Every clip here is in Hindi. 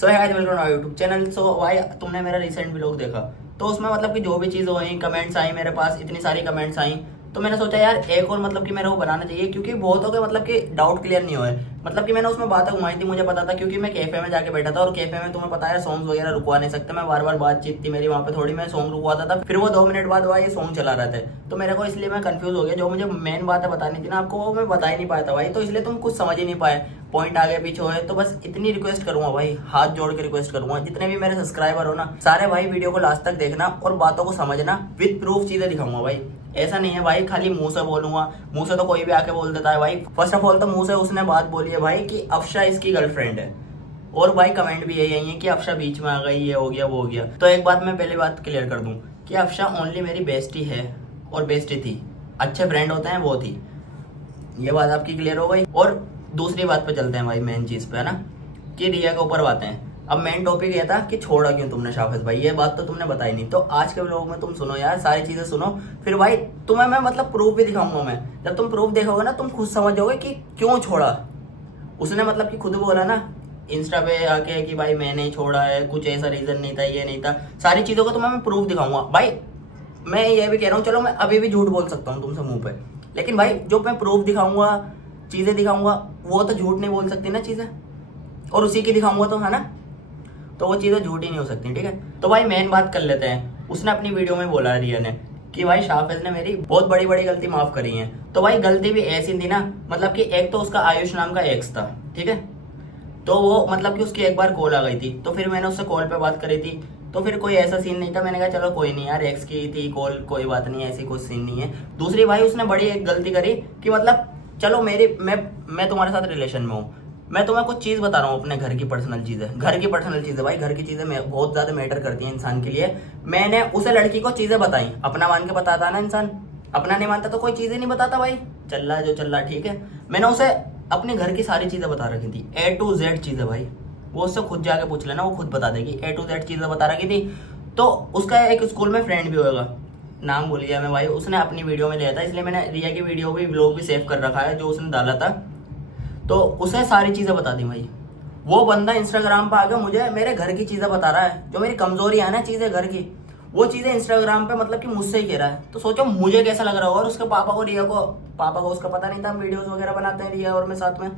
सो है guys, welcome to our YouTube channel. So भाई तुमने मेरा रिसेंट व्लॉग देखा तो उसमें मतलब कि जो भी चीज़ हुई, कमेंट्स आई मेरे पास, इतनी सारी कमेंट्स आई, तो मैंने सोचा यार एक और मतलब कि मेरे को बनाना चाहिए, क्योंकि बहुतों के मतलब कि डाउट क्लियर नहीं हुए। मतलब कि मैंने उसमें बातें घुमाई थी, मुझे पता था क्योंकि मैं कैफे में जाके बैठा था और कैफे में तुम्हें पता है सॉन्ग वगैरह रुकवा नहीं सकते। मैं बार बार बातचीत थी मेरी वहाँ पे, थोड़ी मैं सॉन्ग रुकवाता था, फिर वो 2 मिनट बाद वहाँ ये सॉन्ग चला रहे थे, तो मेरे को इसलिए मैं कंफ्यूज हो गया। जो मुझे मेन बातें बतानी थी ना आपको, वो मैं बता ही नहीं पाया था भाई, तो इसलिए तुम कुछ समझ ही नहीं पाए, पॉइंट आगे पीछे हुए। तो बस इतनी रिक्वेस्ट करूंगा भाई, हाथ जोड़ के रिक्वेस्ट करूंगा, जितने भी मेरे सब्सक्राइबर हो ना, सारे भाई वीडियो को लास्ट तक देखना और बातों को समझना, विद प्रूफ चीजें दिखाऊंगा भाई। ऐसा नहीं है भाई खाली मुंह से बोलूंगा, मुंह से तो कोई भी आके बोल देता है भाई। फर्स्ट ऑफ ऑल तो मुंह से उसने बात बोली है भाई कि अफशा इसकी गर्लफ्रेंड है, और भाई कमेंट भी यही है कि अफशा बीच में आ गई, ये हो गया वो हो गया। तो एक बात मैं पहले बात क्लियर कर दूं कि अफशा ओनली मेरी बेस्टी है और बेस्टी थी, अच्छे फ्रेंड होते हैं वो थी, ये बात आपकी क्लियर हो गई। और दूसरी बात पे चलते हैं भाई, मेन चीज पे है ना, कि रिया के ऊपर बातें हैं। अब मेन टॉपिक ये था कि छोड़ा क्यों तुमने शाफिज भाई, ये बात तो तुमने बताई नहीं। तो आज के व्लॉग में तुम सुनो यार, सारी चीजें सुनो, फिर भाई तुम्हें मैं मतलब प्रूफ भी दिखाऊंगा। मैं जब तुम प्रूफ देखोगे ना, तुम खुद समझोगे कि क्यों छोड़ा उसने। मतलब कि खुद बोला ना इंस्टा पे आके कि भाई मैंने ही छोड़ा है, कुछ ऐसा रीजन नहीं था, ये नहीं था, सारी चीजों का तुम्हें मैं प्रूफ दिखाऊंगा भाई। मैं ये भी कह रहा हूँ, चलो मैं अभी भी झूठ बोल सकता हूँ तुमसे मुंह पे, लेकिन भाई जो मैं प्रूफ दिखाऊंगा, चीजें दिखाऊंगा, वो तो झूठ नहीं बोल सकती ना चीजें, और उसी की दिखाऊंगा तो है ना, तो वो चीजें झूठ ही नहीं हो सकती। ठीक है, तो भाई मेन बात कर लेते हैं। उसने अपनी वीडियो में बोला है रिया ने कि भाई शाफिज ने मेरी बहुत बड़ी बड़ी गलती माफ करी है। तो भाई गलती भी ऐसी थी ना, मतलब कि एक तो उसका आयुष नाम का एक्स था, ठीक है, तो वो मतलब कि उसकी एक बार कॉल आ गई थी, तो फिर मैंने उससे कॉल पे बात करी थी, तो फिर कोई ऐसा सीन नहीं था। मैंने कहा चलो कोई नहीं यार, एक्स की थी कॉल, कोई बात नहीं, ऐसी कोई सीन नहीं है। दूसरी भाई उसने बड़ी एक गलती करी कि मतलब चलो मेरी मैं तुम्हारे साथ रिलेशन में हूँ, मैं तुम्हें कुछ चीज बता रहा हूँ अपने घर की पर्सनल चीजें, घर की पर्सनल चीजें भाई, घर की चीजें बहुत ज्यादा मैटर करती हैं इंसान के लिए। मैंने उसे लड़की को चीजें बताई, अपना मान के बताता ना इंसान, अपना नहीं मानता तो कोई चीजें नहीं बताता भाई, चल रहा है जो चल रहा है ठीक है। मैंने उसे अपने घर की सारी चीजें बता रखी थी, A to Z चीजें भाई, वो उससे खुद जाके पूछ लेना, वो खुद बता देगी, A to Z चीजें बता रखी थी। तो उसका एक स्कूल में फ्रेंड भी होगा, नाम भूल गया मैं भाई, उसने अपनी वीडियो में लिया था, इसलिए मैंने रिया की वीडियो भी व्लॉग भी सेव कर रखा है जो उसने डाला था, तो उसे सारी चीजें बता दी भाई। वो बंदा इंस्टाग्राम पर आके मुझे मेरे घर की चीजें बता रहा है, जो मेरी कमजोरी है ना चीजें घर की, वो चीजें इंस्टाग्राम पे मतलब कि मुझसे ही कह रहा है। तो सोचो मुझे कैसा लग रहा होगा, और उसके पापा को, रिया को, पापा को उसका पता नहीं था, हम वीडियोस वगैरह बनाते हैं रिया और मैं साथ में,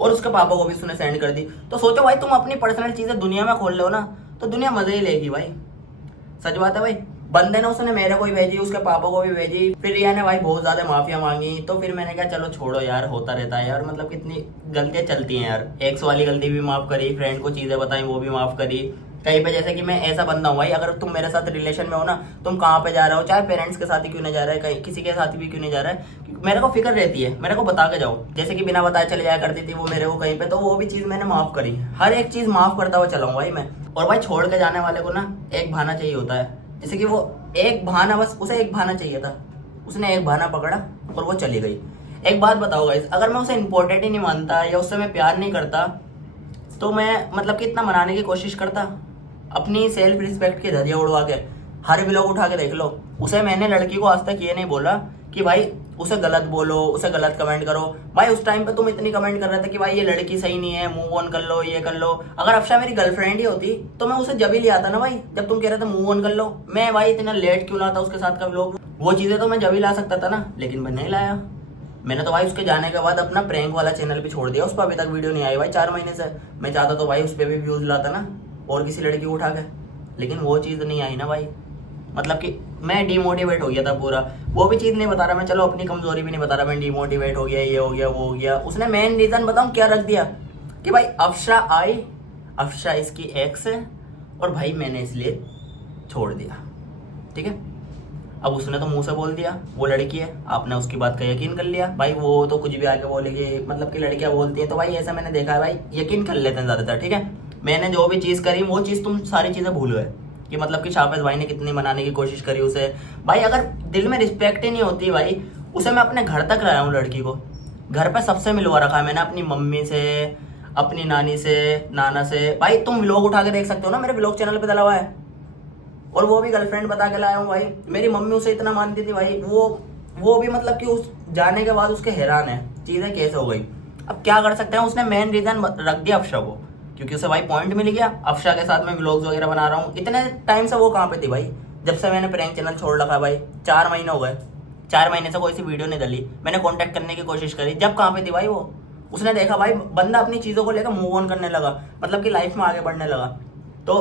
और उसके पापा को भी उसने सेंड कर दी। तो सोचो भाई, तुम अपनी पर्सनल चीजें दुनिया में खोल लो ना, तो दुनिया मजे ही लेगी भाई, सच बात है भाई। बंदे ने उसने मेरे को भी भेजी, उसके पापा को भी भेजी, फिर रिया ने भाई बहुत ज्यादा माफिया मांगी, तो फिर मैंने कहा चलो छोड़ो यार, होता रहता है यार, मतलब कितनी गलतियां चलती हैं यार। एक्स वाली गलती भी माफ करी, फ्रेंड को चीजें बताई वो भी माफ करी। कहीं पे जैसे कि मैं ऐसा बंदा हूँ भाई, अगर तुम मेरे साथ रिलेशन में हो ना, तुम कहाँ पे जा रहे हो, चाहे पेरेंट्स के साथ ही क्यों नहीं जा रहा है, कहीं किसी के साथ भी क्यों नहीं जा रहा है, मेरे को फिक्र रहती है, मेरे को बता के जाओ। जैसे कि बिना बताए चले जाया करती थी वो मेरे को कहीं पे, तो वो भी चीज मैंने माफ करी, हर एक चीज माफ करता हुआ चला हूँ भाई मैं। और भाई छोड़ के जाने वाले को ना एक बहाना चाहिए होता है, जैसे कि वो एक बहाना, बस उसे एक बहाना चाहिए था, उसने एक बहाना पकड़ा और वो चली गई। एक बात बताओ गाइस, अगर मैं उसे इंपॉर्टेंट ही नहीं मानता या उससे मैं प्यार नहीं करता, तो मैं मतलब कि इतना मनाने की कोशिश करता, अपनी सेल्फ रिस्पेक्ट के धजिया उड़वा के। हर व्लॉग उठा के देख लो, उसे मैंने लड़की को आज तक ये नहीं बोला कि भाई उसे गलत बोलो, उसे गलत कमेंट करो। भाई उस टाइम पे तुम इतनी कमेंट कर रहे थे कि भाई ये लड़की सही नहीं है, मूव ऑन कर लो, ये कर लो। अगर अफशा मेरी गर्लफ्रेंड ही होती तो मैं उसे जब ही ले आता ना भाई, जब तुम कह रहे थे मूव ऑन कर लो। मैं भाई इतना लेट क्यों लाता उसके साथ का व्लॉग, वो चीजें तो मैं जब ही ला सकता था ना, लेकिन मैं नहीं लाया। मैंने तो भाई उसके जाने के बाद अपना प्रैंक वाला चैनल भी छोड़ दिया, उस पर अभी तक वीडियो नहीं आई भाई 4 महीने से। मैं चाहता तो भाई उस पर भी व्यूज लाता ना, और किसी लड़की को उठा के, लेकिन वो चीज़ नहीं आई ना भाई। मतलब कि मैं डिमोटिवेट हो गया था पूरा, वो भी चीज़ नहीं बता रहा मैं, चलो अपनी कमजोरी भी नहीं बता रहा, मैं डिमोटिवेट हो गया, ये हो गया वो हो गया। उसने मेन रीज़न बताऊँ क्या रख दिया कि भाई अफशा आई, अफशा इसकी एक्स है, और भाई मैंने इसलिए छोड़ दिया, ठीक है। अब उसने तो मुंह से बोल दिया वो लड़की है, आपने उसकी बात का यकीन कर लिया भाई, वो तो कुछ भी आके बोलेगी, मतलब कि लड़कियां बोलती हैं, तो भाई ऐसा मैंने देखा है भाई, यकीन कर लेते हैं ज्यादातर, ठीक है। मैंने जो भी चीज करी वो चीज तुम सारी चीजें भूल गए, कि मतलब कि शाफिज भाई ने कितनी मनाने की कोशिश करी उसे। भाई अगर दिल में रिस्पेक्ट ही नहीं होती भाई, उसे मैं अपने घर तक लाया हूँ, लड़की को घर पे सबसे मिलवा रखा है मैंने, अपनी मम्मी से, अपनी नानी से, नाना से। भाई तुम व्लॉग उठा के देख सकते हो ना, मेरे व्लॉग चैनल पे डला हुआ है, और वो भी गर्लफ्रेंड बता के लाया हूँ भाई। मेरी मम्मी उसे इतना मानती थी भाई, वो भी मतलब कि उस जाने के बाद उसके हैरान है चीजें कैसे हो गई। अब क्या कर सकते हैं, उसने मेन रीजन रख दिया अफशा को, क्योंकि उसे भाई पॉइंट मिल गया, अफशा के साथ मैं व्लॉग्स वगैरह बना रहा हूँ। इतने टाइम से वो कहाँ पे थी भाई, जब से मैंने प्रैंक चैनल छोड़ रखा है भाई, 4 महीने हो गए। 4 महीने से कोई सी वीडियो नहीं डली, मैंने कांटेक्ट करने की कोशिश करी, जब कहाँ पे थी भाई वो। उसने देखा भाई बंदा अपनी चीज़ों को लेकर मूव ऑन करने लगा, मतलब कि लाइफ में आगे बढ़ने लगा, तो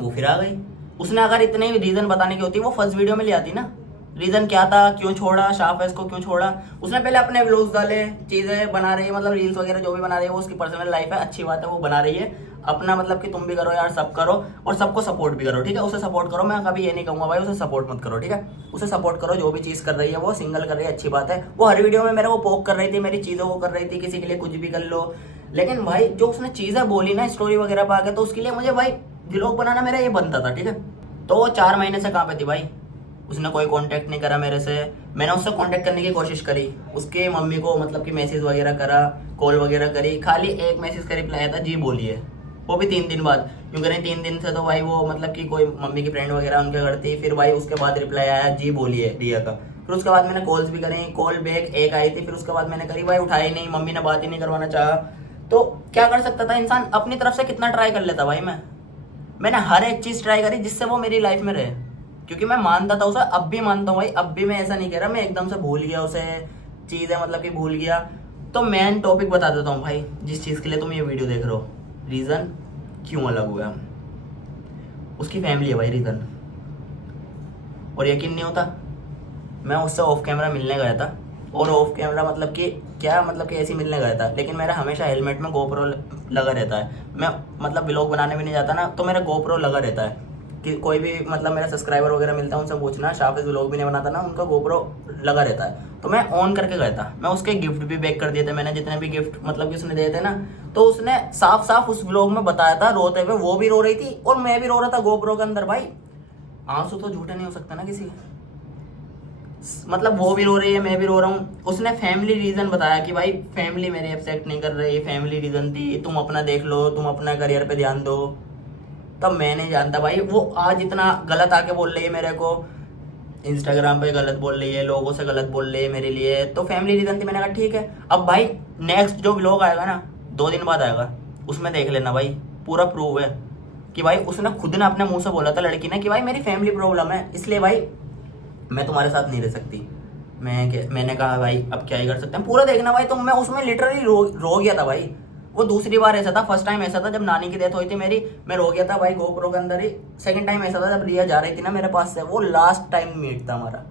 वो फिर आ गई। उसने अगर इतने ही रीज़न बताने की होती वो फर्स्ट वीडियो में ले आती ना, रीज़न क्या था, क्यों छोड़ा, शाहफैज को क्यों छोड़ा। उसने पहले अपने व्लॉग्स डाले, चीज़ें बना रही है, मतलब रील्स वगैरह जो भी बना रही है वो उसकी पर्सनल लाइफ है, अच्छी बात है, वो बना रही है अपना, मतलब कि तुम भी करो यार, सब करो और सबको सपोर्ट भी करो, ठीक है। उसे सपोर्ट करो, मैं कभी ये नहीं कहूँगा भाई उसे सपोर्ट मत करो, ठीक है। उसे सपोर्ट करो, जो भी चीज़ कर रही है वो सिंगल कर रही है, अच्छी बात है। वो हर वीडियो में मेरे को पोक कर रही थी, मेरी चीज़ों को कर रही थी, किसी के लिए कुछ भी कर लो, लेकिन भाई जो उसने चीज़ें बोली ना स्टोरी वगैरह पा के, तो उसके लिए मुझे भाई व्लॉग बनाना मेरा ये बनता था, ठीक है। तो वो 4 महीने से कहाँ पे थी भाई, उसने कोई कांटेक्ट नहीं करा मेरे से। मैंने उससे कांटेक्ट करने की कोशिश करी, उसके मम्मी को मतलब कि मैसेज वगैरह करा, कॉल वगैरह करी, खाली एक मैसेज का रिप्लाई आया था, जी बोलिए, वो भी 3 दिन बाद। क्यों करें 3 दिन से, तो भाई वो मतलब कि कोई मम्मी की फ्रेंड वगैरह उनके घर थी, फिर भाई उसके बाद रिप्लाई आया जी बोलिए रिया का। फिर उसके बाद मैंने कॉल्स भी करी, कॉल बैक एक आई थी, फिर उसके बाद मैंने करी, भाई उठाई नहीं, मम्मी ने बात ही नहीं करवाना चाहा। तो क्या कर सकता था इंसान, अपनी तरफ से कितना ट्राई कर लेता भाई। मैंने हर एक चीज़ ट्राई करी जिससे वो मेरी लाइफ में रहे, क्योंकि मैं मानता था उसे, अब भी मानता हूँ भाई, अब भी मैं ऐसा नहीं कह रहा मैं एकदम से भूल गया उसे, चीज़ें मतलब कि भूल गया। तो मेन टॉपिक बता देता हूँ भाई, जिस चीज़ के लिए तुम ये वीडियो देख रहे हो, रीज़न क्यों अलग हुआ। उसकी फैमिली है भाई रीज़न। और यकीन नहीं होता, मैं उससे ऑफ कैमरा मिलने गया था, और ऑफ कैमरा मतलब कि क्या, मतलब कि ऐसे ही मिलने गया था, लेकिन मेरा हमेशा हेलमेट में गोप्रो लगा रहता है। मैं मतलब व्लॉग बनाने भी नहीं जाता ना, तो मेरा गोप्रो लगा रहता है, कि कोई भी मतलब मेरा सब्सक्राइबर वगैरह मिलता है उनसे पूछना, शाहफैज व्लॉग भी नहीं बनाता ना, उनका गोप्रो लगा रहता है। तो मैं ऑन करके गया था, मैं उसके गिफ्ट भी बैक कर दिए थे, मैंने जितने भी गिफ्ट मतलब कि उसने दिए थे ना, तो उसने साफ साफ उस व्लॉग में बताया था रोते हुए, वो भी रो रही थी और मैं भी रो रहा था गोप्रो के अंदर। भाई आंसू तो झूठे नहीं हो सकता ना किसी के, मतलब वो भी रो रही है, मैं भी रो रहा हूँ। उसने फैमिली रीजन बताया कि भाई फैमिली मेरे एक्सेप्ट नहीं कर रही, फैमिली रीजन थी, तुम अपना देख लो, तुम अपना करियर पे ध्यान दो। तब मैं नहीं जानता भाई वो आज इतना गलत आके बोल रही है मेरे को, इंस्टाग्राम पे गलत बोल रही है, लोगों से गलत बोल रही है मेरे लिए, तो फैमिली रीजन थी। मैंने कहा ठीक है। अब भाई नेक्स्ट जो व्लॉग आएगा ना, 2 दिन बाद आएगा, उसमें देख लेना भाई, पूरा प्रूव है कि भाई उसने खुद ने अपने मुंह से बोला था लड़की ने कि भाई मेरी फैमिली प्रॉब्लम है, इसलिए भाई मैं तुम्हारे साथ नहीं रह सकती। मैंने कहा भाई अब क्या ही कर सकते हैं, पूरा देखना भाई। तो मैं उसमें लिटरली रो गया था भाई। वो दूसरी बार ऐसा था, फर्स्ट टाइम ऐसा था जब नानी की डेथ हुई थी मेरी, मैं रो गया था भाई गोप्रो के अंदर ही। सेकंड टाइम ऐसा था जब रिया जा रही थी ना मेरे पास से, वो लास्ट टाइम मीट था हमारा,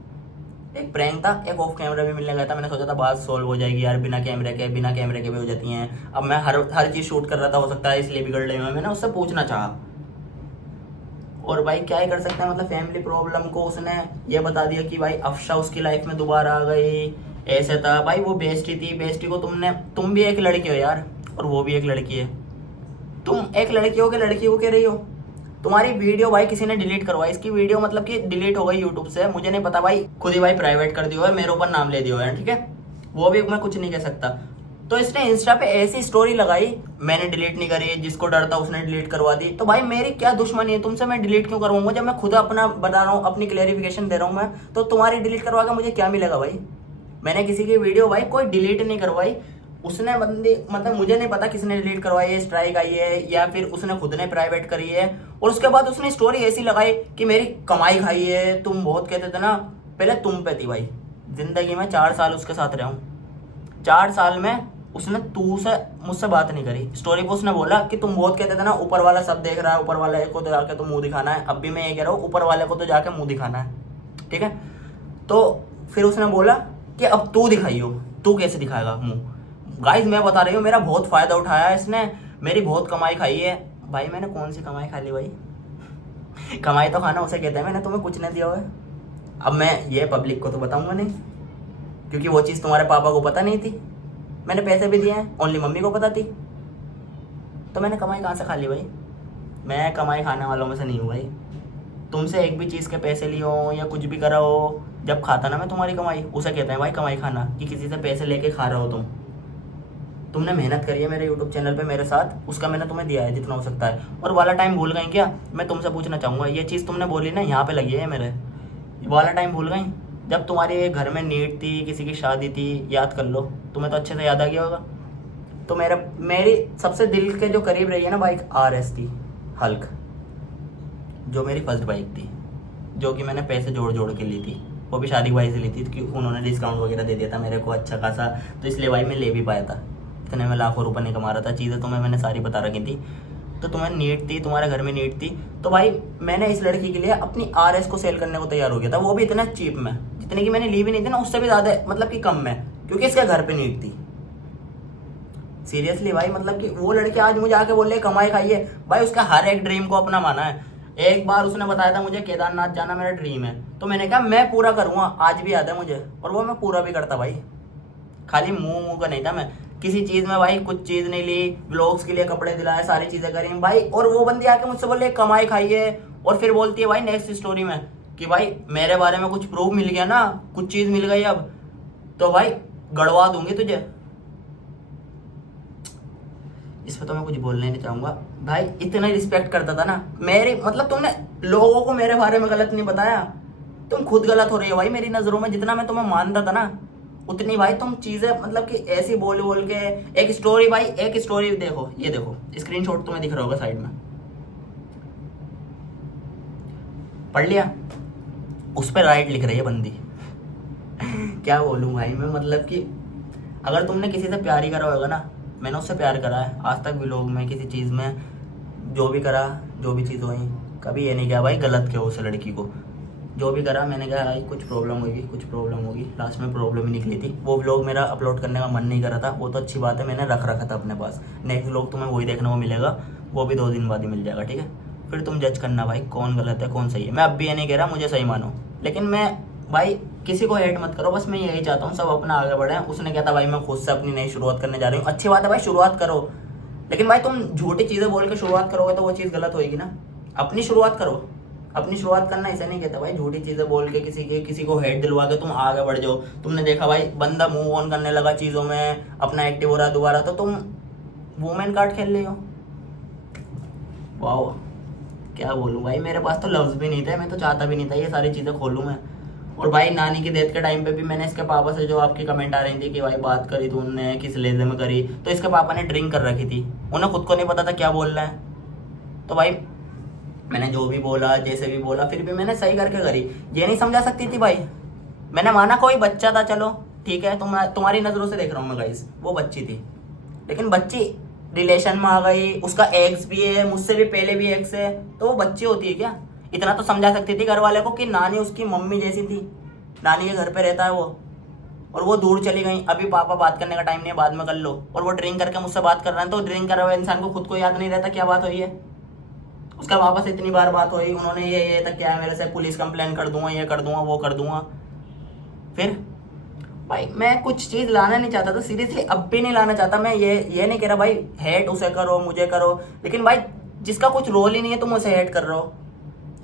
एक प्रैंक था, एक ऑफ कैमरा भी मिलने गया था। मैंने सोचा था बात सॉल्व हो जाएगी यार, बिना कैमरे के भी हो जाती हैं। अब मैं हर चीज़ शूट कर रहा था, हो सकता है इसलिए बिगड़ रही हूँ, मैंने उससे पूछना चाहा। और भाई क्या ही कर सकते हैं, मतलब फैमिली प्रॉब्लम को उसने ये बता दिया कि भाई अफशा उसकी लाइफ में दोबारा आ गई, ऐसे था भाई। वो बेस्टी थी, बेस्टी को तुम भी एक लड़की हो यार, और वो भी एक लड़की है, तुम एक लड़की हो के लड़की को कह रही हो। तुम्हारी वीडियो भाई किसी ने डिलीट करवाई, इसकी वीडियो मतलब कि डिलीट हो गई यूट्यूब से, मुझे नहीं पता भाई, खुद ही भाई प्राइवेट कर दिया है, मेरे ऊपर नाम ले दिया है, ठीक है, वो भी मैं कुछ नहीं कह सकता। तो इसने इंस्टा पे ऐसी स्टोरी लगाई, मैंने डिलीट नहीं करी, जिसको डर था उसने डिलीट करवा दी। तो भाई मेरी क्या दुश्मनी है तुमसे, मैं डिलीट क्यों करवाऊंगा जब मैं खुद अपना बता रहा हूँ, अपनी क्लेरिफिकेशन दे रहा हूँ मैं, तो तुम्हारी डिलीट करवा के मुझे क्या मिलेगा भाई। मैंने किसी की वीडियो भाई कोई डिलीट नहीं करवाई, उसने बंदी मतलब मुझे नहीं पता किसने डिलीट करवाई है, स्ट्राइक आई है या फिर उसने खुद ने प्राइवेट करी है। और उसके बाद उसने स्टोरी ऐसी लगाई कि मेरी कमाई खाई है, तुम बहुत कहते थे ना, पहले तुम पे थी भाई। जिंदगी में 4 साल उसके साथ रहा हूँ, 4 साल में उसने तू से मुझसे बात नहीं करी। स्टोरी पे उसने बोला कि तुम बहुत कहते थे ना, ऊपर वाला सब देख रहा है, ऊपर वाले को तो जाके तो मुंह दिखाना है। अब भी मैं ये कह रहा हूँ, ऊपर वाले को तो जाके मुंह दिखाना है, ठीक है। तो फिर उसने बोला कि अब तू दिखाइयो, तू कैसे दिखाएगा मुंह। गाइस मैं बता रही हूँ, मेरा बहुत फायदा उठाया है इसने, मेरी बहुत कमाई खाई है भाई। मैंने कौन सी कमाई खा ली भाई, कमाई तो खाना उसे कहते हैं, मैंने तुम्हें कुछ नहीं दिया हुआ है। अब मैं ये पब्लिक को तो बताऊंगा नहीं, क्योंकि वो चीज़ तुम्हारे पापा को पता नहीं थी, मैंने पैसे भी दिए हैं, ओनली मम्मी को पता थी। तो मैंने कमाई कहाँ से खा ली भाई, मैं कमाई खाने वालों में से नहीं हूँ भाई। तुमसे एक भी चीज़ के पैसे लिए हो या कुछ भी करा हो, जब खाता ना मैं तुम्हारी कमाई, उसे कहते हैं भाई कमाई खाना, कि किसी से पैसे लेके खा रहे हो तुमने मेहनत करी है मेरे यूट्यूब चैनल पे मेरे साथ, उसका मैंने तुम्हें दिया है जितना हो सकता है। और वाला टाइम भूल गई क्या, मैं तुमसे पूछना चाहूँगा, ये चीज़ तुमने बोली ना यहाँ पे लगी है मेरे, वाला टाइम भूल गई जब तुम्हारे घर में नीड थी, किसी की शादी थी, याद कर लो, तुम्हें तो अच्छे से याद आ गया होगा। तो मेरी सबसे दिल के जो करीब रही है ना बाइक RS थी, हल्क, जो मेरी फर्स्ट बाइक थी, जो कि मैंने पैसे जोड़ जोड़ के ली थी। वो भी शादी भाई से ली थी कि उन्होंने डिस्काउंट वगैरह दे दिया था मेरे को अच्छा खासा, तो इसलिए भाई मैं ले भी पाया था। इतने में लाखों रुपए नहीं कमा रहा था। चीज़ें तुम्हें मैंने सारी बता रखी थी। तो तुम्हें नीड थी, तुम्हारे घर में नीड थी, तो भाई मैंने इस लड़की के लिए अपनी RS को सेल करने को तैयार हो गया था। वो भी इतना चीप में, जितने की मैंने ली भी नहीं थी ना, उससे भी ज़्यादा मतलब कि कम में, क्योंकि इसके घर पे नीड थी। सीरियसली भाई, मतलब कि वो लड़की आज मुझे आके बोल रही है कमाई खाइए। भाई उसका हर एक ड्रीम को अपना माना है। एक बार उसने बताया था मुझे केदारनाथ जाना मेरा ड्रीम है, तो मैंने कहा मैं पूरा करूंगा। आज भी याद है मुझे, और वो मैं पूरा भी करता भाई। खाली मुंह का नहीं था मैं किसी चीज में भाई, कुछ चीज नहीं ली, ब्लॉग्स के लिए कपड़े दिलाए, सारी चीजें करी भाई। और वो बंदी आके मुझसे बोल रही है कमाई खाइए, और फिर बोलती है भाई नेक्स्ट स्टोरी में कि भाई मेरे बारे में कुछ प्रूफ मिल गया ना, कुछ चीज मिल गई अब, तो भाई गड़वा दूंगी तुझे। इस पर तो मैं कुछ बोलना ही नहीं चाहूंगा भाई। इतना रिस्पेक्ट करता था ना मेरी, मतलब तुमने लोगों को मेरे बारे में गलत नहीं बताया, तुम खुद गलत हो रही हो भाई मेरी नजरों में। जितना मैं तुम्हें मानता था ना, उतनी भाई तुम चीजें मतलब कि ऐसी बोल बोल के। एक स्टोरी भाई, एक स्टोरी देखो, ये देखो स्क्रीनशॉट तुम्हें दिख रहा होगा साइड में, पढ़ लिया? उस पर राइट लिख रही है बंदी। क्या बोलूं भाई मैं, मतलब कि अगर तुमने किसी से प्यार ही करा होगा ना, मैंने उससे प्यार करा है आज तक भी, लोग में किसी चीज़ में जो भी करा, जो भी चीज़ हुई, कभी ये नहीं किया भाई गलत क्यों उस लड़की को। जो भी करा मैंने कहा भाई कुछ प्रॉब्लम होगी, कुछ प्रॉब्लम होगी। लास्ट में प्रॉब्लम ही निकली थी। वो व्लॉग मेरा अपलोड करने का मन नहीं कर रहा था, वो तो अच्छी बात है, मैंने रख रखा था अपने पास। नेक्स्ट व्लॉग तुम्हें वही देखने को मिलेगा, वो भी 2 दिन बाद ही मिल जाएगा, ठीक है? फिर तुम जज करना भाई कौन गलत है कौन सही है। मैं अब भी ये नहीं कह रहा मुझे सही मानो, लेकिन मैं भाई किसी को हेट मत करो, बस मैं यही चाहता हूँ सब अपना आगे बढ़े। उसने क्या था भाई, मैं खुद से अपनी नई शुरुआत करने जा रही हूँ, अच्छी बात है भाई शुरुआत करो, लेकिन भाई तुम झूठी चीज़ें बोल के शुरुआत करोगे तो वो चीज़ गलत होगी ना। अपनी शुरुआत करो। अपनी शुरुआत करना ऐसे नहीं कहता भाई झूठी चीज़ें बोल के किसी को हेट दिलवा के तुम आगे बढ़ जाओ। तुमने देखा भाई बंदा मूव ऑन करने लगा चीज़ों में, अपना एक्टिव हो रहा दोबारा, तो तुम वुमेन कार्ड खेल रही हो। वाह, क्या बोलूँ भाई, मेरे पास तो लफ्ज़ भी नहीं थे। मैं तो चाहता भी नहीं था ये सारी चीज़ें खोलूँ मैं। और भाई नानी की डेथ के टाइम पे भी मैंने इसके पापा से, जो आपकी कमेंट आ रही थी कि भाई बात करी तो उनने किस लेजे में करी, तो इसके पापा ने ड्रिंक कर रखी थी, उन्हें खुद को नहीं पता था क्या बोल रहा है। तो भाई मैंने जो भी बोला, जैसे भी बोला, फिर भी मैंने सही करके करी। ये नहीं समझा सकती थी भाई। मैंने माना कोई बच्चा था, चलो ठीक है, तुम्हारी नज़रों से देख रहा हूँ मैं गाइस, वो बच्ची थी, लेकिन बच्ची रिलेशन में आ गई, उसका एक्स भी है, मुझसे भी पहले भी एक्स है, तो वो बच्ची होती है क्या? इतना तो समझा सकती थी घर वाले को कि नानी उसकी मम्मी जैसी थी, नानी के घर पे रहता है वो, और वो दूर चली गई। अभी पापा बात करने का टाइम नहीं है, बाद में कर लो। और वो ड्रिंक करके मुझसे बात कर रहा है, तो ड्रिंक कर रहा इंसान को खुद को याद नहीं रहता क्या बात हुई है। उसका पापा से इतनी बार बात हुई, उन्होंने ये तक क्या है मेरे से, पुलिस कंप्लेन कर दूंगा, ये कर दूंगा, वो कर दूंगा। फिर भाई मैं कुछ चीज़ लाना नहीं चाहता था, सीरियसली अब भी नहीं लाना चाहता मैं। ये नहीं कह रहा भाई हेट उसे करो मुझे करो, लेकिन भाई जिसका कुछ रोल ही नहीं है तुम उसे हेट कर रहे हो।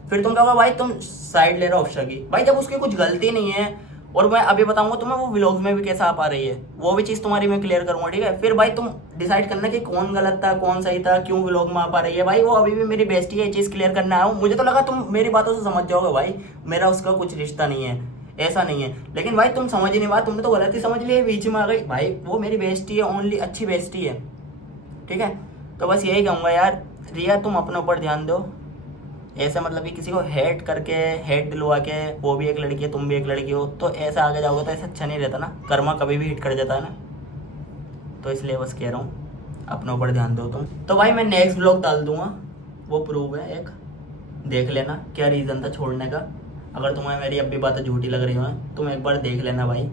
फिर तुम कहोगे भाई तुम साइड ले रहे हो अफशा की। भाई जब उसकी कुछ गलती नहीं है, और मैं अभी बताऊंगा तुम्हें वो व्लॉग्स में भी कैसा आ पा रही है, वो भी चीज़ तुम्हारी मैं क्लियर करूंगा, ठीक है? फिर भाई तुम डिसाइड करना कि कौन गलत था कौन सही था, क्यों व्लॉग में आ पा रही है। भाई वो अभी भी मेरी बेस्टी है, ये चीज़ क्लियर करना आया हूँ। मुझे तो लगा तुम मेरी बातों से समझ जाओगे भाई, मेरा उसका कुछ रिश्ता नहीं है, ऐसा नहीं है, लेकिन भाई तुम समझ ही नहीं बात, तुमने तो गलत ही समझ लिया, बीच में आ गई। भाई वो मेरी बेस्टी है, ओनली अच्छी बेस्टी है, ठीक है? तो बस यही कहूँगा यार, रिया तुम अपने ऊपर ध्यान दो। ऐसे मतलब कि किसी को हेट करके, हेट दिलवा के, वो भी एक लड़की है तुम भी एक लड़की हो, तो ऐसा आगे जाओगे तो ऐसा अच्छा नहीं रहता ना, कर्मा कभी भी हिट कर जाता है ना। तो इसलिए बस कह रहा हूँ अपने ऊपर ध्यान दो तुम। तो भाई मैं नेक्स्ट ब्लॉग डाल दूंगा, वो प्रूव है एक, देख लेना क्या रीज़न था छोड़ने का। अगर तुम्हें मेरी अब भी बातें झूठी लग रही हो तुम एक बार देख लेना भाई,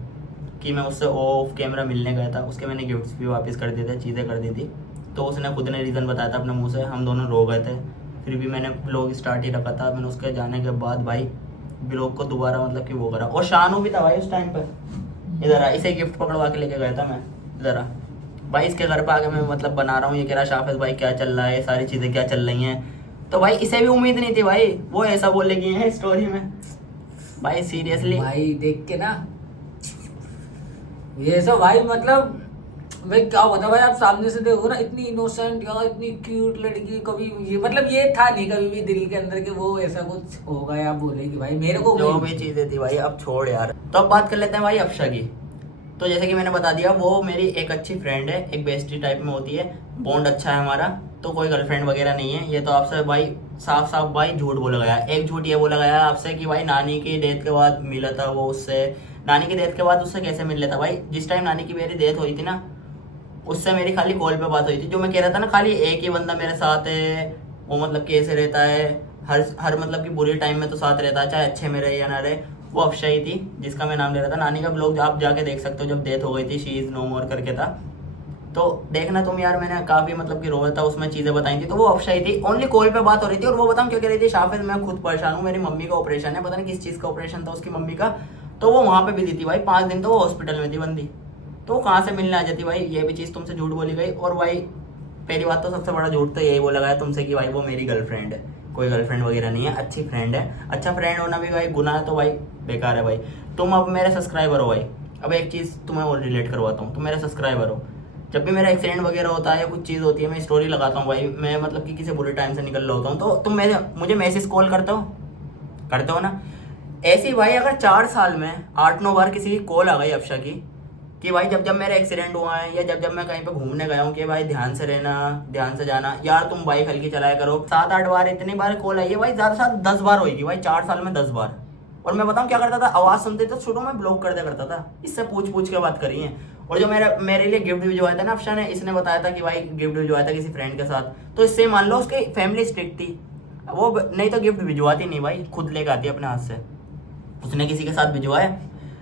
कि मैं उससे ऑफ कैमरा मिलने गया था, उसके मैंने गिफ्ट्स भी वापस कर दिए थे, चीज़ें कर दी थी, तो उसने खुद ने रीज़न बताया था अपने मुंह से, हम दोनों रो गए थे। फिर भी मैंने ब्लॉग स्टार्ट ही रखा था। मैंने उसके जाने के बाद भाई ब्लॉग को दोबारा मतलब कि वो करा, और शानू भी था भाई उस टाइम पे। इधर आ, इसे गिफ्ट पकड़वा के लेके गया था मैं, इधर आ भाई, इसके घर पे आके मैं मतलब बना रहा हूँ, ये कह रहा शाफिज भाई क्या चल रहा है, सारी चीज़ें क्या चल रही हैं। तो भाई इसे भी उम्मीद नहीं थी भाई वो ऐसा बोलेगी है स्टोरी में। भाई सीरियसली भाई देख के ना ये सब भाई, मतलब मैं क्या बता भाई, आप सामने से देखो ना, इतनी इनोसेंट यार, इतनी क्यूट लड़की, कभी ये मतलब ये था नहीं कभी भी दिल के अंदर कि वो ऐसा कुछ होगा या बोलेगी। भाई मेरे को जो भी चीजें थी भाई अब छोड़ यार। तो अब बात कर लेते हैं भाई अफशा की। तो जैसे कि मैंने बता दिया, वो मेरी एक अच्छी फ्रेंड है, एक बेस्टी टाइप में होती है, बॉन्ड अच्छा है हमारा। तो कोई गर्लफ्रेंड वगैरह नहीं है। ये तो आपसे भाई साफ साफ भाई झूठ बोला गया। एक झूठ ये बोला गया आपसे कि भाई नानी की डेथ के बाद मिला था वो उससे। नानी की डेथ के बाद उससे कैसे मिल लेता भाई? जिस टाइम नानी की मेरी डेथ हुई थी ना, उससे मेरी खाली कॉल पे बात हुई थी। जो मैं कह रहा था ना, खाली एक ही बंदा मेरे साथ है, वो मतलब कैसे रहता है, हर हर मतलब कि बुरे टाइम में तो साथ रहता है, चाहे अच्छे में रहे या ना रहे, वो अफशा ही थी, जिसका मैं नाम ले रहा था। नानी का ब्लॉग आप जाके देख सकते हो, जब डेथ हो गई थी, शी इज़ नो मोर करके था, तो देखना तुम यार। मैंने काफ़ी मतलब कि रोया था, उसमें चीज़ें बताई थी, तो वो अफशा ही थी। ओनली कॉल पे बात हो रही थी। और वो बताऊँ क्या कह रही थी, शाफिज मैं खुद परेशान हूँ, मेरी मम्मी का ऑपरेशन है, पता नहीं किस चीज़ का ऑपरेशन था उसकी मम्मी का, तो वो वहाँ पे भी थी भाई। 5 दिन तो वो हॉस्पिटल में थी बंदी, तो वो कहाँ से मिलने आ जाती भाई? ये भी चीज़ तुमसे झूठ बोली गई। और भाई पहली बात तो सबसे बड़ा झूठ तो यही बोला गया तुमसे कि भाई वो मेरी गर्लफ्रेंड है। कोई गर्लफ्रेंड वगैरह नहीं है, अच्छी फ्रेंड है। अच्छा फ्रेंड होना भी भाई गुनाह है तो भाई बेकार है भाई। तुम अब मेरे सब्सक्राइबर हो भाई। अब एक चीज़ तुम्हें और रिलेट करवाता हूँ, तुम मेरे सब्सक्राइबर हो। जब भी मेरा एक्सीडेंट वगैरह होता है या कुछ चीज़ होती है, मैं स्टोरी लगाता हूँ भाई, मैं मतलब कि किसी बुरे टाइम से निकल रहा होता हूँ, तो तुम मुझे मैसेज कॉल करते हो ना? ऐसे ही भाई अगर 4 साल में 8-9 बार किसी की कॉल आ गई अफशा की कि भाई जब जब मेरा एक्सीडेंट हुआ है या जब जब मैं कहीं पे घूमने गया हूँ कि भाई ध्यान से रहना, ध्यान से जाना, यार तुम बाइक हल्की चलाया करो, 7-8 बार, इतनी बार कॉल आई है भाई, ज्यादा से ज्यादा 10 बार होगी भाई 4 साल में, 10 बार। और मैं बताऊँ क्या करता था, आवाज सुनते तो शुरू में ब्लॉक कर दिया करता था, इससे पूछ पूछ के बात करी है। और जो मेरे लिए गिफ्ट भिजवाया था ना अफशा ने, इसने बताया था कि भाई गिफ्ट भिजवाया था किसी फ्रेंड के साथ, तो इससे मान लो उसकी फैमिली स्ट्रिक्ट थी, वो नहीं तो गिफ्ट भिजवाती नहीं भाई, खुद लेकर आती अपने हाथ से। उसने किसी के साथ भिजवाया,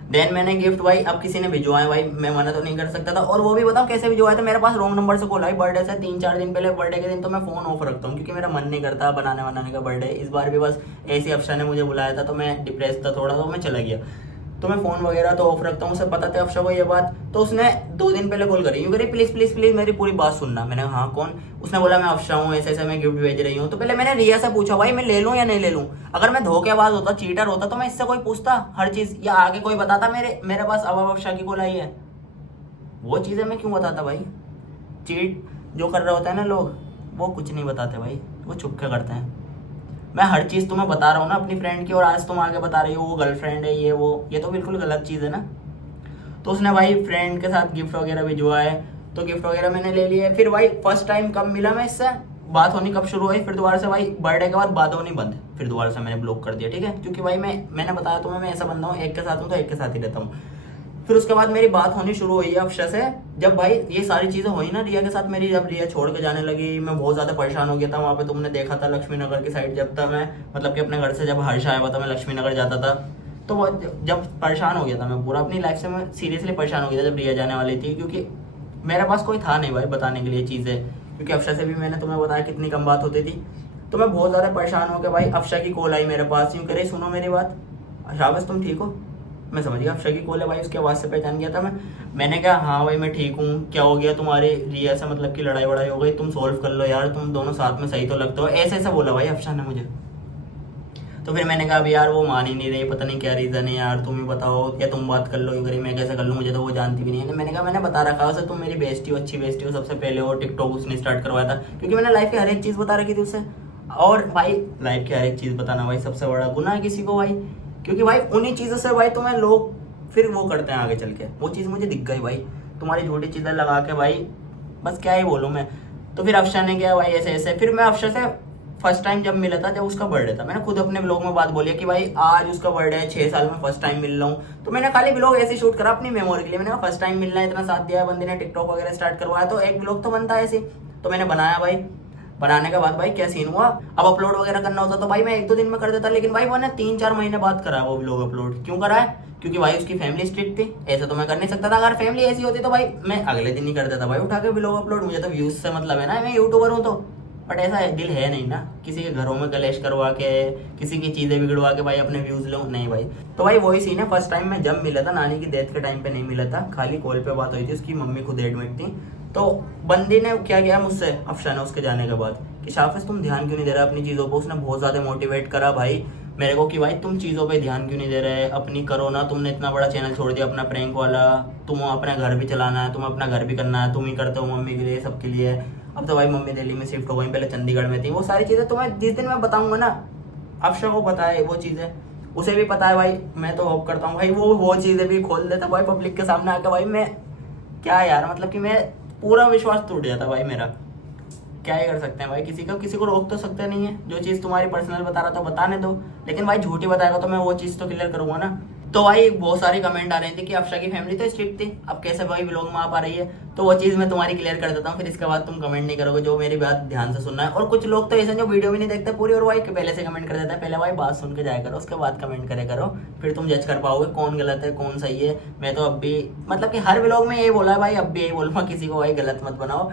देन मैंने गिफ्ट भाई, अब किसी ने भिजवाया भाई, मैं मना तो नहीं कर सकता था। और वो भी बताऊं कैसे भिजवाया था, मेरे पास रॉन्ग नंबर से कॉल आई बर्थडे से 3-4 दिन पहले। बर्थडे के दिन तो मैं फोन ऑफ रखता हूँ क्योंकि मेरा मन नहीं करता बनाने का बर्थडे। इस बार भी बस ऐसी अफशा ने मुझे बुलाया था तो मैं डिप्रेस था थोड़ा, तो मैं चला गया, तो मैं फोन वगैरह तो ऑफ रखता हूँ। उसे पता था अफशा को ये बात, तो उसने 2 दिन पहले कॉल करी, यूँ करी प्लीज प्लीज प्लीज मेरी पूरी बात सुनना। मैंने हाँ कौन? उसने बोला मैं अफशा हूँ, ऐसे ऐसे मैं गिफ्ट भेज रही हूँ। तो पहले मैंने रिया से पूछा भाई मैं ले लूँ या नहीं ले लूँ? अगर मैं धोखेबाज होता, चीटर होता, तो मैं इससे कोई पूछता हर चीज, या आगे कोई बताता मेरे पास अब अफशा की कॉल आई है? वो चीजें मैं क्यों बताता भाई? चीट जो कर रहे होते हैं ना लोग, वो कुछ नहीं बताते भाई, वो छुप के करते हैं। मैं हर चीज़ तुम्हें बता रहा हूँ ना अपनी फ्रेंड की, और आज तुम आगे बता रही हो वो गर्लफ्रेंड है, ये वो, ये तो बिल्कुल गलत चीज़ है ना। तो उसने भाई फ्रेंड के साथ गिफ्ट वगैरह भिजवाया है, तो गिफ्ट वगैरह मैंने ले लिया है। फिर भाई फर्स्ट टाइम कब मिला मैं इससे, बात होनी कब शुरू हुई, फिर दोबारा से भाई बर्थडे के बाद बात होनी बंद, फिर दोबारा से मैंने ब्लॉक कर दिया, ठीक है? क्योंकि भाई मैंने बताया तुम्हें, मैं ऐसा बंदा हूँ, एक के साथ हूँ तो एक के साथ ही रहता हूँ। फिर उसके बाद मेरी बात होनी शुरू हुई है अफशा से, जब भाई ये सारी चीजें हुई ना रिया के साथ मेरी, जब रिया छोड़ के जाने लगी, मैं बहुत ज्यादा परेशान हो गया था। वहाँ पे तुमने देखा था लक्ष्मी नगर की साइड, जब था मैं मतलब कि अपने घर से जब हर्ष आया हुआ था, मैं लक्ष्मी नगर जाता था, तो वो जब परेशान हो गया था मैं पूरा अपनी लाइफ से, मैं सीरियसली परेशान हो गया था जब रिया जाने वाली थी, क्योंकि मेरे पास कोई था नहीं भाई बताने के लिए चीज़ें, क्योंकि अफशा से भी मैंने तुम्हें बताया कितनी कम बात होती थी। तो मैं बहुत ज़्यादा परेशान हो गया भाई। अफशा की कॉल आई मेरे पास, यूँ करे सुनो मेरी बात, शाबाश तुम ठीक हो? मैं समझ गया अफशा की कॉल है भाई, उसकी आवाज़ से पहचान गया था मैंने कहा हाँ भाई मैं ठीक हूँ, क्या हो गया तुम्हारी रिया से मतलब कि लड़ाई वड़ाई हो गई, तुम सॉल्व कर लो यार, तुम दोनों साथ में सही तो लगते हो, ऐसे ऐसा बोला भाई अफशा ने मुझे। तो फिर मैंने कहा अभी यार वो मान ही नहीं रही, पता नहीं क्या रीज़न है यार, तुम ही बताओ, या तुम बात कर लो, करी मैं कैसे कर लूँ, मुझे तो वो जानती भी नहीं है। मैंने कहा मैंने बता रखा उसे तुम मेरी बेस्टी हो, अच्छी बेस्टी हो, सबसे पहले वो टिकटॉक उसने स्टार्ट करवाया था, क्योंकि मैंने लाइफ की हर एक चीज़ बता रखी थी उसे। और भाई लाइफ की हर एक चीज़ बताना भाई सबसे बड़ा गुनाह है किसी को भाई, क्योंकि भाई उन्हीं चीज़ों से भाई तुम्हें लोग फिर वो करते हैं आगे चल के। वो चीज़ मुझे दिख गई भाई, तुम्हारी झूठी चीज़ें लगा के भाई, बस क्या ही बोलूँ मैं। तो फिर अफशा ने किया भाई ऐसे ऐसे, फिर मैं अफशा से फर्स्ट टाइम जब मिला था, जब उसका बर्थडे था, मैंने खुद अपने ब्लॉग में बात बोली है कि भाई आज उसका बर्थडे है, 6 साल में फर्स्ट टाइम मिल रहा हूँ। तो मैंने खाली ब्लॉग ऐसे शूट करा अपनी मेमोरी के लिए, मैंने कहा फर्स्ट टाइम मिलना है, इतना साथ दिया है बंदे ने, टिकटॉक वगैरह स्टार्ट करवाया, तो एक ब्लॉग तो बनता है ऐसे। तो मैंने बनाया भाई, बनाने के बाद भाई क्या सीन हुआ, अब अपलोड वगैरह करना होता तो भाई मैं 1-2 दिन में कर देता, लेकिन भाई मैंने 3-4 महीने बाद करा वो ब्लॉग अपलोड। क्यों करा है? क्योंकि भाई उसकी फैमिली स्ट्रिक्ट थी, ऐसा तो मैं कर नहीं सकता था। अगर फैमिली ऐसी होती तो भाई मैं अगले दिन ही कर देता भाई उठा के ब्लॉग अपलोड, मुझे तो व्यूज से मतलब है ना, मैं यूट्यूबर हूँ तो। बट ऐसा दिल है नहीं ना किसी के घरों में कलेश करवा के, किसी की चीजें बिगड़वा के भाई अपने व्यूज लो, नहीं भाई। तो भाई वही सीन है, फर्स्ट टाइम मैं जब मिला था, नानी की डेथ के टाइम पे नहीं मिला था, खाली कॉल पे बात हुई थी, उसकी मम्मी खुद एडमिट थी। तो बंदी ने क्या किया मुझसे, अफशा ने, उसके जाने के बाद, कि शाफिज तुम ध्यान क्यों नहीं दे रहा अपनी चीज़ों पर। उसने बहुत ज़्यादा मोटिवेट करा भाई मेरे को कि भाई तुम चीज़ों पे ध्यान क्यों नहीं दे रहे, अपनी करो ना, तुमने इतना बड़ा चैनल छोड़ दिया अपना प्रैंक वाला, तुम अपना घर भी चलाना है, तुम अपना घर भी करना है, तुम ही करते हो मम्मी के लिए, सबके लिए। अब तो भाई मम्मी दिल्ली में शिफ्ट हो गई, पहले चंडीगढ़ में थी। वो सारी चीज़ें तुम्हें जिस दिन मैं बताऊंगा ना, अफशा को पता है वो चीज़ें, उसे भी पता है भाई, मैं तो होप करता हूँ भाई वो चीज़ें भी खोल देता भाई पब्लिक के सामने आके। भाई मैं क्या यार, मतलब कि मैं पूरा विश्वास टूट जाता भाई मेरा। क्या ही कर सकते हैं भाई, किसी को रोक तो सकते नहीं है। जो चीज़ तुम्हारी पर्सनल बता रहा था बताने दो, लेकिन भाई झूठी बताएगा तो मैं वो चीज़ तो क्लियर करूंगा ना। तो भाई बहुत सारी कमेंट आ रही थी कि अफशा की फैमिली तो स्ट्रिक्ट थी, अब कैसे भाई व्लॉग में आ पा रही है। तो वो चीज़ मैं तुम्हारी क्लियर कर देता हूँ, फिर इसके बाद तुम कमेंट नहीं करोगे, जो मेरी बात ध्यान से सुनना है। और कुछ लोग तो ऐसे जो वीडियो भी नहीं देखते पूरी, और भाई पहले से कमेंट कर देता है। पहले भाई बात सुन के जाया करो, उसके बाद कमेंट करे करो, फिर तुम जज कर पाओगे कौन गलत है कौन सही है। मैं तो अब भी मतलब कि हर व्लॉग में यही बोला है भाई, अब भी यही बोलूँगा, किसी को भाई गलत मत बनाओ।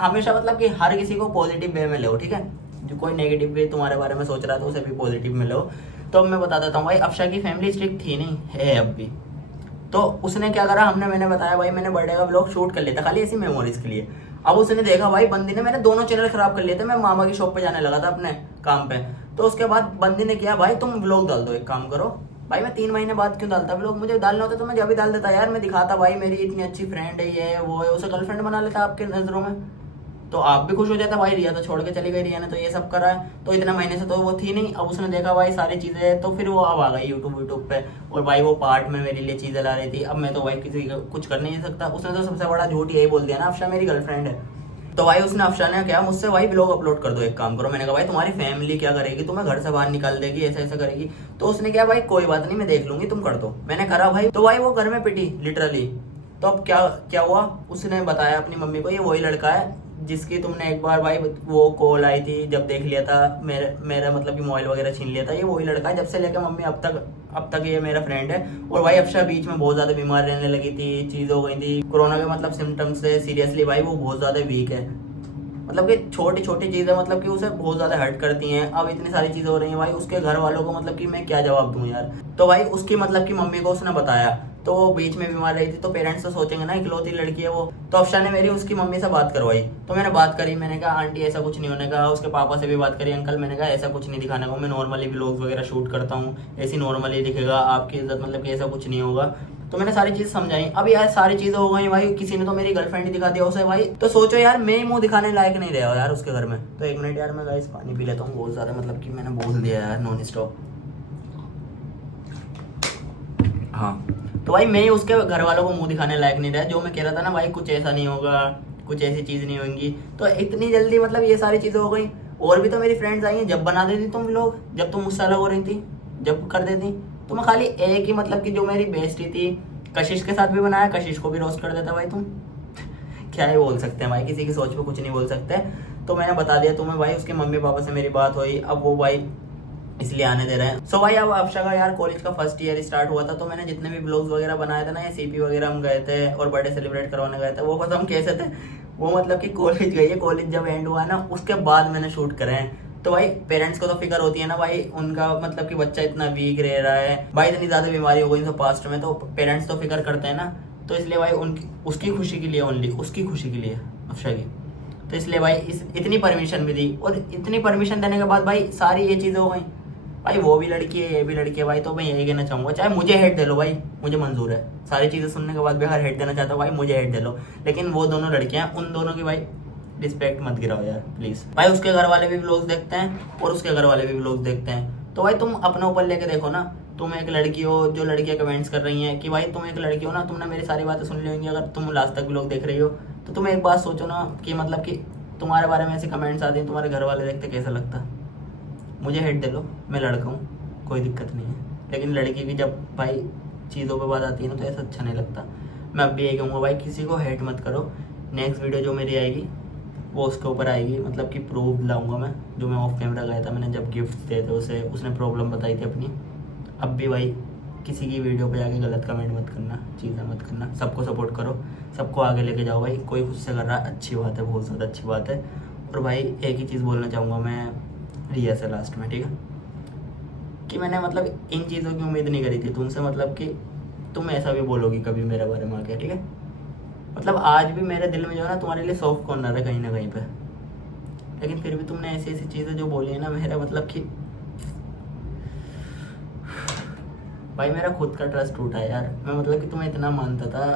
हमेशा मतलब कि हर किसी को पॉजिटिव वे में लो, ठीक है। जो कोई नेगेटिव वे तुम्हारे बारे में सोच रहा है तो उसे भी पॉजिटिव में लो। तो अब मैं बता देता हूँ भाई, अफशा की फैमिली स्ट्रिक्ट थी नहीं, है अब भी। तो उसने क्या करा, मैंने बताया भाई, मैंने बर्थडे का व्लॉग शूट कर लिया था खाली ऐसी मेमोरीज के लिए। अब उसने देखा भाई बंदी ने, मैंने दोनों चैनल खराब कर लिए थे, मैं मामा की शॉप पे जाने लगा था अपने काम पे। तो उसके बाद बंदी ने किया, भाई तुम व्लॉग डाल दो, एक काम करो। भाई मैं 3 महीने बाद क्यों डालता व्लॉग, मुझे डालना होता तो मैं जब भी डाल देता यार। मैं दिखाता भाई मेरी इतनी अच्छी फ्रेंड है, ये वो है, उसे गर्लफ्रेंड बना लेता आपके नजरों में, तो आप भी खुश हो जाता। भाई रिया तो छोड़ के चली गई, रिया ने तो ये सब करा है, तो इतने महीने से तो वो थी नहीं। अब उसने देखा भाई सारी चीजें, तो फिर वो अब आ गई यूट्यूब पे, और भाई वो पार्ट में मेरे लिए चीजें ला रही थी। अब मैं तो भाई किसी का कुछ कर नहीं सकता। उसने तो सबसे बड़ा झूठ यही बोल दिया ना, अफशा मेरी गर्लफ्रेंड है। तो भाई उसने, अफशा ने क्या मुझसे, भाई व्लॉग अपलोड कर दो, एक काम करो। मैंने कहा भाई तुम्हारी फैमिली क्या करेगी, तुम्हें घर से बाहर निकाल देगी, ऐसा ऐसा करेगी। तो उसने क्या, भाई कोई बात नहीं मैं देख लूंगी, तुम कर दो। मैंने करा भाई, तो भाई वो घर में पिटी लिटरली। तो अब क्या क्या हुआ, उसने बताया अपनी मम्मी को, ये वही लड़का है जिसकी तुमने एक बार भाई वो कॉल आई थी जब देख लिया था, मेरा मतलब कि मोबाइल वगैरह छीन लिया था। ये वही लड़का है, जब से लेकर मम्मी अब तक ये मेरा फ्रेंड है। और भाई अफशा बीच में बहुत ज्यादा बीमार रहने लगी थी, चीज हो गई थी कोरोना के मतलब सिम्टम्स से। सीरियसली भाई वो बहुत ज्यादा वीक है, मतलब कि छोटी छोटी चीजें मतलब कि उसे बहुत ज्यादा हर्ट करती हैं। अब इतनी सारी चीजें हो रही हैं भाई, उसके घर वालों को मतलब कि मैं क्या जवाब दूं यार। तो भाई उसकी मतलब कि मम्मी को उसने बताया, तो वो बीच में बीमार रही थी, तो पेरेंट्स तो सोचेंगे ना इकलौती लड़की है वो। तो अफशा ने मेरी उसकी मम्मी से बात करवाई। तो मैंने बात करी, मैंने कहा आंटी ऐसा कुछ नहीं होने का। उसके पापा से भी बात करी, अंकल मैंने कहा ऐसा कुछ नहीं दिखाने को, मैं नॉर्मली व्लॉग्स वगैरह शूट करता हूँ, ऐसी नॉर्मली दिखेगा, आपकी इज्जत मतलब कि ऐसा कुछ नहीं होगा। तो मैंने सारी चीज समझाई। अब यार सारी चीजें हो गई भाई, किसी ने तो मेरी गर्लफ्रेंड ही दिखा दिया उसे भाई। तो सोचो यार, मैं ही मुंह दिखाने लायक नहीं रहा यार उसके घर में। तो 1 मिनट यार, मैं गाइस पानी पी लेता हूँ, बहुत ज्यादा मतलब कि मैंने बोल दिया यार नॉन स्टॉप। हाँ, तो भाई मैं ही उसके घर वालों को मुंह दिखाने लायक नहीं रहा। जो मैं कह रहा था ना भाई, कुछ ऐसा नहीं होगा, कुछ ऐसी चीज नहीं होंगी, तो इतनी जल्दी मतलब ये सारी चीजें हो गई। और भी तो मेरी फ्रेंड्स आई हैं, जब बना देती तुम लोग, जब तुम मुझसे अलग हो रही थी, जब कर देती, तो मैं खाली एक ही मतलब कि जो मेरी बेस्टी थी, कशिश के साथ भी बनाया, कशिश को भी रोस्ट कर देता भाई तुम। क्या ही बोल सकते हैं भाई, किसी की सोच पे कुछ नहीं बोल सकते। तो मैंने बता दिया तुम्हें भाई, उसके मम्मी पापा से मेरी बात हुई, अब वो भाई इसलिए आने दे रहे हैं। सो भाई अब अफशा का यार कॉलेज का फर्स्ट ईयर स्टार्ट हुआ था, तो मैंने जितने भी ब्लॉग्स वगैरह बनाए थे ना, ये सीपी वगैरह हम गए थे और बर्थडे सेलिब्रेट करवाने गए थे, वो पता हम कैसे थे, वो मतलब कि कॉलेज गई है, कॉलेज जब एंड हुआ ना उसके बाद मैंने शूट करे हैं। तो भाई पेरेंट्स को तो फिक्र होती है ना भाई, उनका मतलब कि बच्चा इतना वीक रह रहा है भाई, इतनी ज्यादा बीमारी हो गई तो पास्ट में, तो पेरेंट्स तो फिक्र करते हैं ना। तो इसलिए भाई उनकी उसकी खुशी के लिए, ओनली उसकी खुशी के लिए अफशा की, तो इसलिए भाई इतनी परमिशन भी दी। और इतनी परमिशन देने के बाद भाई सारी ये चीजें हो गई। भाई वो भी लड़की है, ये भी लड़की है भाई, तो मैं यही कहना चाहूंगा, चाहे मुझे हेट दे लो भाई, मुझे मंजूर है। सारी चीजें सुनने के बाद भी अगर हेट देना चाहता हूँ भाई, मुझे हेट दे लो, लेकिन वो दोनों लड़कियां, उन दोनों की भाई रिस्पेक्ट मत गिराओ यार प्लीज। भाई उसके घर वाले भी व्लॉग्स देखते हैं और उसके घर वाले भी व्लॉग्स देखते हैं, तो भाई तुम अपने ऊपर लेके देखो ना। तुम एक लड़की हो, जो लड़कियां कमेंट्स कर रही हैं कि भाई तुम एक लड़की हो ना, तुमने मेरी सारी बातें सुन ली होंगी, अगर तुम लास्ट तक व्लॉग देख रही हो, तो तुम एक बात सोचो ना कि मतलब कि तुम्हारे बारे में ऐसे कमेंट्स आते हैं, तुम्हारे घर वाले देखते कैसा लगता। मुझे हेट दे लो, मैं लड़का हूँ, कोई दिक्कत नहीं है, लेकिन लड़की की जब भाई चीज़ों पे बात आती है ना, तो ऐसा अच्छा नहीं लगता। मैं अब भी यही कहूँगा भाई, किसी को हेट मत करो। नेक्स्ट वीडियो जो मेरी आएगी वो उसके ऊपर आएगी, मतलब कि प्रूफ लाऊंगा मैं, जो मैं ऑफ कैमरा गया था, मैंने जब गिफ्ट दिए थे उसे, उसने प्रॉब्लम बताई थी अपनी। अब भी भाई किसी की वीडियो पे आके गलत कमेंट मत करना, चीज़ें मत करना, सबको सपोर्ट करो, सबको आगे लेके जाओ भाई। कोई खुद से कर रहा है, अच्छी बात है, बहुत ज़्यादा अच्छी बात है। और भाई एक ही चीज़ बोलना चाहूँगा मैं रिया से लास्ट में, ठीक है, कि मैंने मतलब इन चीज़ों की उम्मीद नहीं करी थी तुमसे, मतलब कि तुम ऐसा भी बोलोगी कभी मेरे बारे में आके, ठीक है। मतलब आज भी मेरे दिल में जो है ना, तुम्हारे लिए सॉफ्ट कॉर्नर है कहीं ना कहीं पे, लेकिन फिर भी तुमने ऐसी ऐसी चीज़ें जो बोली है ना, मेरा मतलब कि भाई मेरा खुद का ट्रस्ट टूटा है यार। मैं मतलब कि तुम्हें इतना मानता था।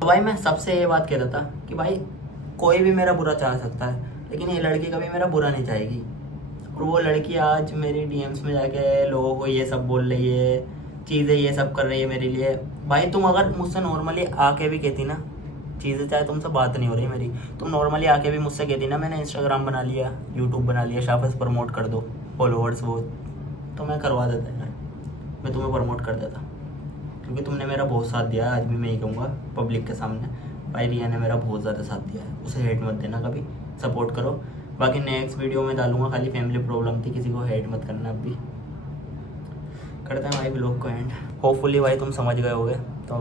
तो भाई मैं सबसे ये बात कह रहा था कि भाई कोई भी मेरा बुरा चाह सकता है, लेकिन ये लड़की कभी मेरा बुरा नहीं चाहेगी। और और वो लड़की आज मेरी डीएम्स में जाके लोगों को ये सब बोल रही है, चीज़ें ये सब कर रही है मेरे लिए। भाई तुम अगर मुझसे नॉर्मली आके भी कहती ना चीज़ें, चाहे तुमसे बात नहीं हो रही मेरी, तुम नॉर्मली आके भी मुझसे कहती ना मैंने इंस्टाग्राम बना लिया, यूट्यूब बना लिया, शाफस प्रमोट कर दो, फॉलोअर्स वो, तो मैं करवा देता यार, मैं तुम्हें प्रमोट कर देता, क्योंकि तुमने मेरा बहुत साथ दिया है। आज भी मैं ही कहूँगा पब्लिक के सामने, भाई रिया ने मेरा बहुत ज़्यादा साथ दिया है, उसे हेट मत देना कभी, सपोर्ट करो। बाकी नेक्स्ट वीडियो में डालूंगा, खाली फैमिली प्रॉब्लम थी, किसी को हेट मत करना। अब भी करते हैं भाई ब्लॉग को एंड, होपफुली भाई तुम समझ गए होगे, तो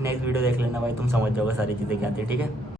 नेक्स्ट वीडियो देख लेना भाई, तुम समझ जाओगे सारी चीज़ें क्या थी, ठीक है।